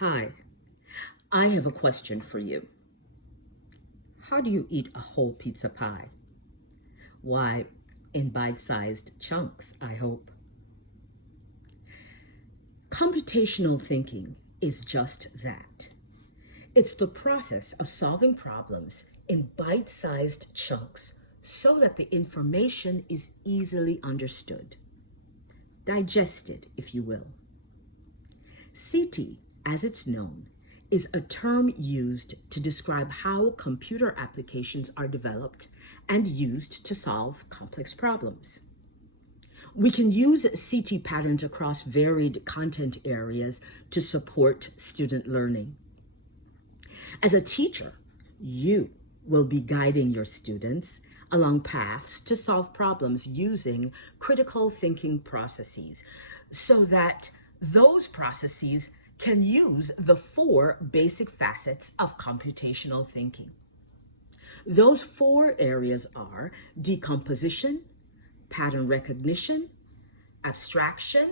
Hi, I have a question for you. How do you eat a whole pizza pie? Why, in bite-sized chunks, I hope. Computational thinking is just that. It's the process of solving problems in bite-sized chunks so that the information is easily understood, digested, if you will. CT, as it's known, is a term used to describe how computer applications are developed and used to solve complex problems. We can use CT patterns across varied content areas to support student learning. As a teacher, you will be guiding your students along paths to solve problems using critical thinking processes so that those processes can use the four basic facets of computational thinking. Those four areas are decomposition, pattern recognition, abstraction,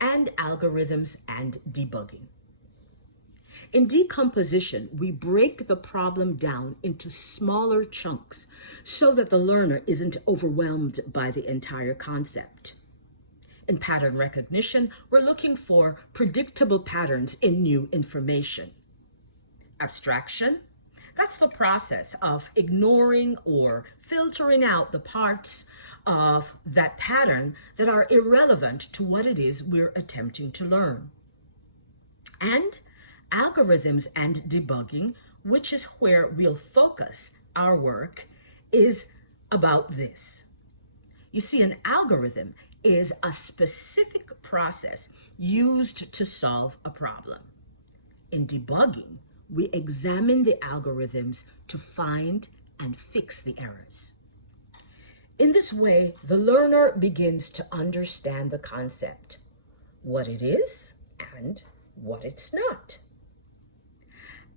and algorithms and debugging. In decomposition, we break the problem down into smaller chunks so that the learner isn't overwhelmed by the entire concept. In pattern recognition, we're looking for predictable patterns in new information. Abstraction, that's the process of ignoring or filtering out the parts of that pattern that are irrelevant to what it is we're attempting to learn. And algorithms and debugging, which is where we'll focus our work, is about this. You see, an algorithm is a specific process used to solve a problem. In debugging, we examine the algorithms to find and fix the errors. In this way, the learner begins to understand the concept, what it is and what it's not.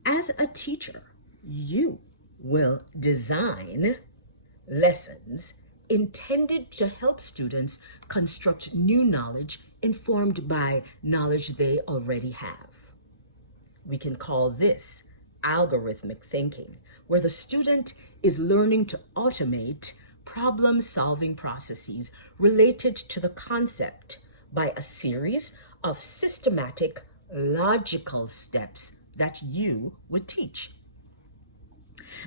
As a teacher, you will design lessons intended to help students construct new knowledge informed by knowledge they already have. We can call this algorithmic thinking, where the student is learning to automate problem-solving processes related to the concept by a series of systematic, logical steps that you would teach.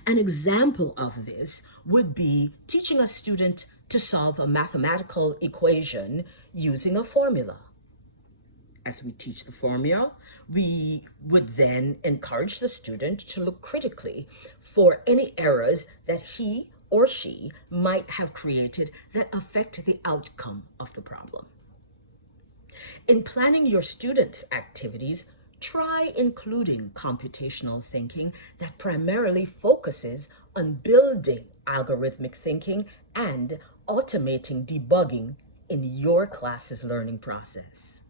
An example of this would be teaching a student to solve a mathematical equation using a formula. As we teach the formula, we would then encourage the student to look critically for any errors that he or she might have created that affect the outcome of the problem. In planning your students' activities, try including computational thinking that primarily focuses on building algorithmic thinking and automating debugging in your class's learning process.